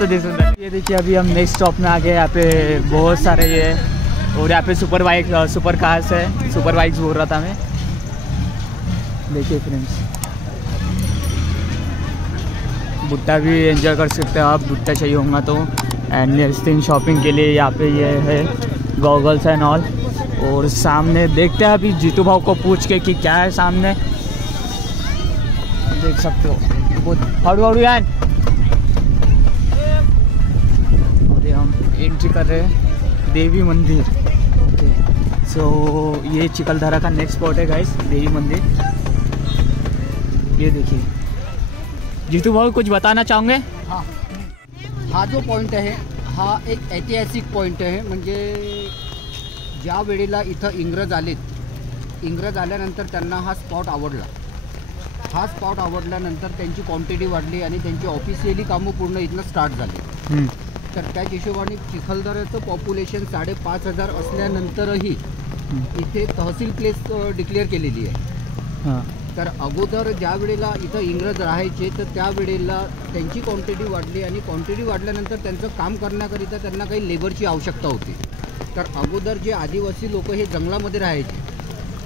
मस्त दिसून रहा। ये देखिए अभी हम नेक्स्ट स्टॉप में आ गए। यहाँ पे बहुत सारे ये और यहाँ पे सुपर कार्स है, सुपर बाइक्स बोल रहा था मैं। देखिए फ्रेंड्स, भुट्टा भी एंजॉय कर सकते हो आप, भुट्टा चाहिए होगा तो। एंड नेक्स्ट थिंग शॉपिंग के लिए यहाँ पे ये है गॉगल्स एंड ऑल। और सामने देखते हैं अभी जीतू भाव को पूछ के कि क्या है सामने, देख सकते हो बहुत हड़ू यार। और हम एंट्री कर रहे हैं देवी मंदिर। ओके, सो ये चिखलदरा का नेक्स्ट स्पॉट है गाइस, देवी मंदिर। ये देखिए, जीतू भाऊ कुछ बताना चाहोगे? हाँ, हा जो पॉईंट आहे हा एक ऐतिहासिक पॉईंट आहे। म्हणजे ज्या वेळेला इथं इंग्रज आल्यानंतर त्यांना हा स्पॉट आवडला। हा स्पॉट आवडल्यानंतर त्यांची क्वांटिटी वाढली आणि त्यांची ऑफिशियली कामं पूर्ण इथनं स्टार्ट झाली। तर त्या हिशोबाने चिखलदऱ्याचं पॉप्युलेशन 5,500 असल्यानंतरही इथे तहसील प्लेस डिक्लेअर केलेली आहे। तर अगोदर ज्या वेळेला इथं इंग्रज राहायचे तर त्यावेळेला त्यांची क्वांटिटी वाढली आणि क्वांटिटी वाढल्यानंतर त्यांचं काम करण्याकरिता त्यांना काही लेबरची आवश्यकता होती। तर अगोदर जे आदिवासी लोक हे जंगलामध्ये राहायचे,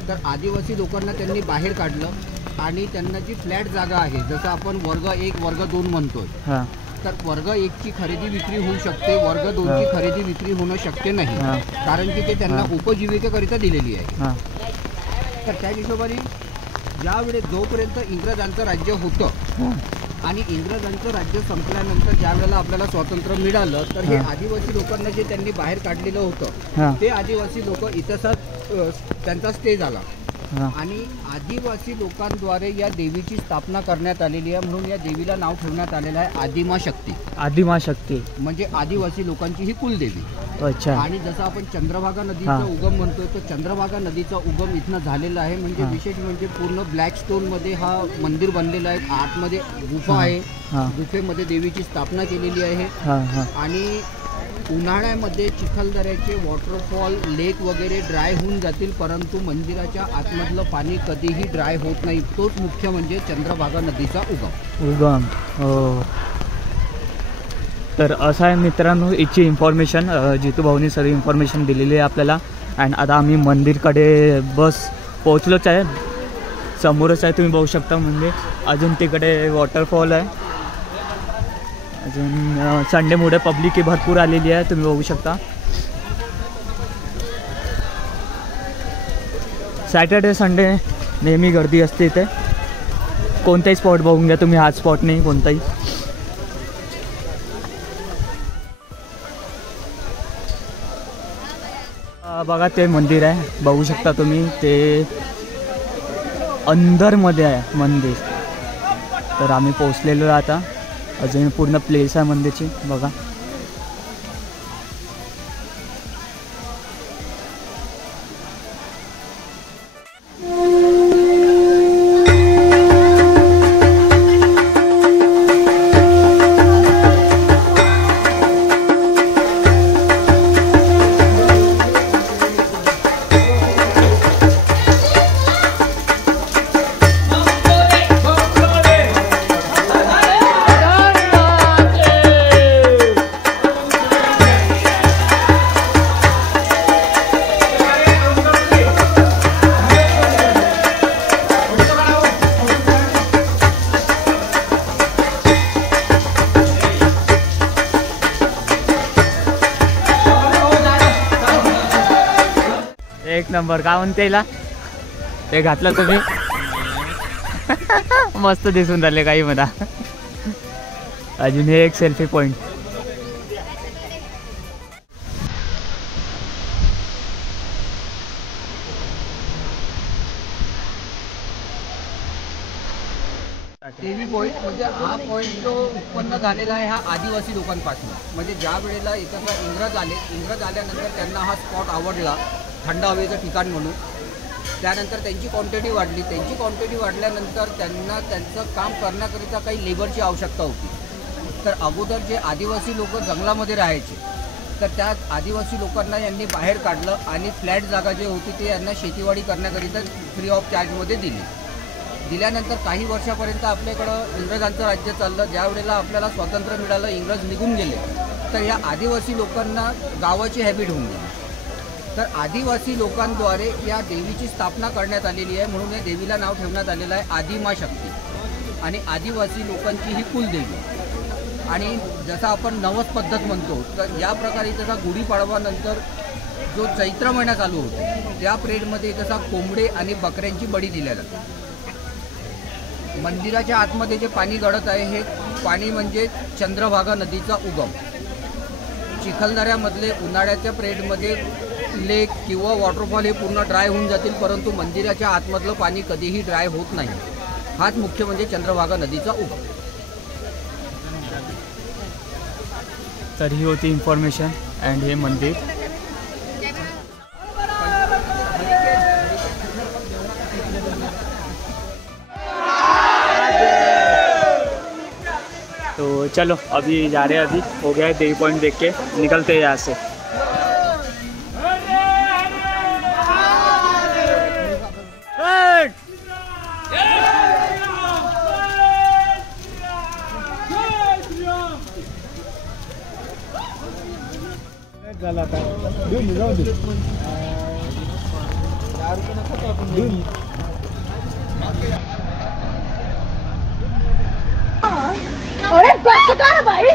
तर आदिवासी लोकांना त्यांनी बाहेर काढलं आणि त्यांना जी फ्लॅट जागा आहे, जसं आपण वर्ग 1 वर्ग 2 म्हणतोय, तर वर्ग 1 ची खरेदी विक्री होऊ शकते, वर्ग 2 ची खरेदी विक्री होणं शक्य नाही, कारण की ते त्यांना उपजीविकेकरिता दिलेली आहे। तर त्या हिशोबाने ज्यावेळेस जोपर्यंत इंग्रजांचं राज्य होतं आणि इंग्रजांचं राज्य संपल्यानंतर ज्या वेळेला आपल्याला स्वातंत्र्य मिळालं, तर हे आदिवासी लोकांना जे त्यांनी बाहेर काढलेलं होतं ते आदिवासी लोक इथंच त्यांचा स्टे झाला आणि आदिवासी लोकांद्वारे या देवीची स्थापना करण्यात आलेली आहे। म्हणून या देवीला नाव ठेवण्यात आलेलं आहे आदिमाशक्ती। आदिमाशक्ती म्हणजे आदिवासी लोकांची ही कुलदेवी। अच्छा। आणि जसं आपण चंद्रभागा नदीचा उगम म्हणतो, तो चंद्रभागा नदीचा उगम इथनं झालेला आहे। म्हणजे विशेष म्हणजे पूर्ण ब्लॅक स्टोन मध्ये हा मंदिर बनलेला आहे। आतमध्ये गुफा आहे, गुफेमध्ये देवीची स्थापना केलेली आहे। आणि उन्हाळ्यामध्ये चिखलदऱ्याचे वॉटरफॉल लेक वगैरे ड्राय होऊन जातील, परंतु मंदिराच्या आतमधलं पाणी कधीही ड्राय होत नाही। तोच मुख्य म्हणजे चंद्रभागा नदीचा उगम। तर असं आहे मित्रांनो याची इन्फॉर्मेशन, जितू भाऊनी सगळी इन्फॉर्मेशन दिलेली आहे आपल्याला। अँड आता आम्ही मंदिरकडे बस पोहोचलोच आहे, समोरच आहे तुम्ही बघू शकता। म्हणजे अजून तिकडे वॉटरफॉल आहे, अजून संडेमुळे पब्लिक भरपूर आलेली आहे, तुम्ही बघू शकता। सॅटर्डे संडे नेहमी गर्दी असते इथे। कोणताही स्पॉट बघून घ्या तुम्ही, हाच स्पॉट नाही कोणताही। बघा ते मंदिर आहे, बघू शकता तुम्ही, ते अंदरमध्ये आहे मंदिर। तर आम्ही पोचलेलो आता, अजून पूर्ण प्लेस आहे मंदिरची बघा। एक नंबर, काय म्हणते ते घातलं तुम्ही मस्त दिसून राहिले काही मला। अजून हे एक सेल्फी पॉइंट। देवी पॉईंट म्हणजे हा पॉईंट जो उत्पन्न झालेला आहे हा आदिवासी लोकांपासून। म्हणजे ज्या वेळेला इथं इंग्रज आल्यानंतर त्यांना हा स्पॉट आवडला थंड हवेचं ठिकाण म्हणून। त्यानंतर त्यांची क्वांटिटी वाढल्यानंतर त्यांना त्यांचं काम करण्याकरिता काही लेबरची आवश्यकता होती। तर अगोदर जे आदिवासी लोक जंगलामध्ये राहायचे, तर त्या आदिवासी लोकांना यांनी बाहेर काढलं आणि फ्लॅट जागा जे होती ते यांना शेतीवाडी करण्याकरिता फ्री ऑफ चार्जमध्ये दिली। दिल्यानंतर काही वर्षापर्यंत आपल्याकडं इंग्रजांचं राज्य चाललं. ज्या वेळेला आपल्याला स्वातंत्र्य मिळालं, इंग्रज निघून गेले, तर या आदिवासी लोकांना गावाची हॅबिट होऊन गेली. तर आदिवासी लोकांद्वारे या देवीची स्थापना करण्यात आलेली आहे. म्हणून या देवीला नाव ठेवण्यात आलेलं आहे आदिमा शक्ती. आणि आदिवासी लोकांची ही कुलदेवी. आणि जसं आपण नवस पद्धत म्हणतो, तर या प्रकारे जसा गुढीपाडवानंतर जो चैत्र महिना चालू होतो, त्या पिरियडमध्ये तसा कोंबडे आणि बकऱ्यांची बळी दिल्या जाते. मंदिराच्या आतमध्ये जे पाणी गळत आहे, हे पाणी म्हणजे चंद्रभागा नदीचा उगम. चिखलदऱ्यामधले उन्हाळ्याच्या पिरियडमध्ये लेक किंवा वॉटरफॉल हे पूर्ण ड्राय होऊन जातील, परंतु मंदिराच्या आतमधलं पाणी कधीही ड्राय होत नाही. हाच मुख्य म्हणजे चंद्रभागा नदीचा उगम. तर ही होती इन्फॉर्मेशन अँड हे मंदिर. तो चलो अभी जा रहे हैं, अभी हो गया है देवी पॉइंट देख के निकलते हैं यहाँ से. अरे बस कर भाई.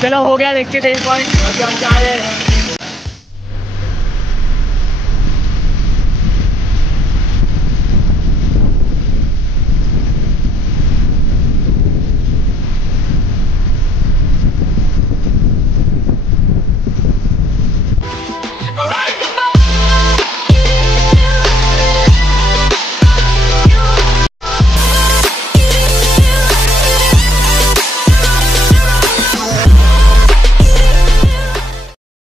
चलो हो गया, देखते थे पॉइंट.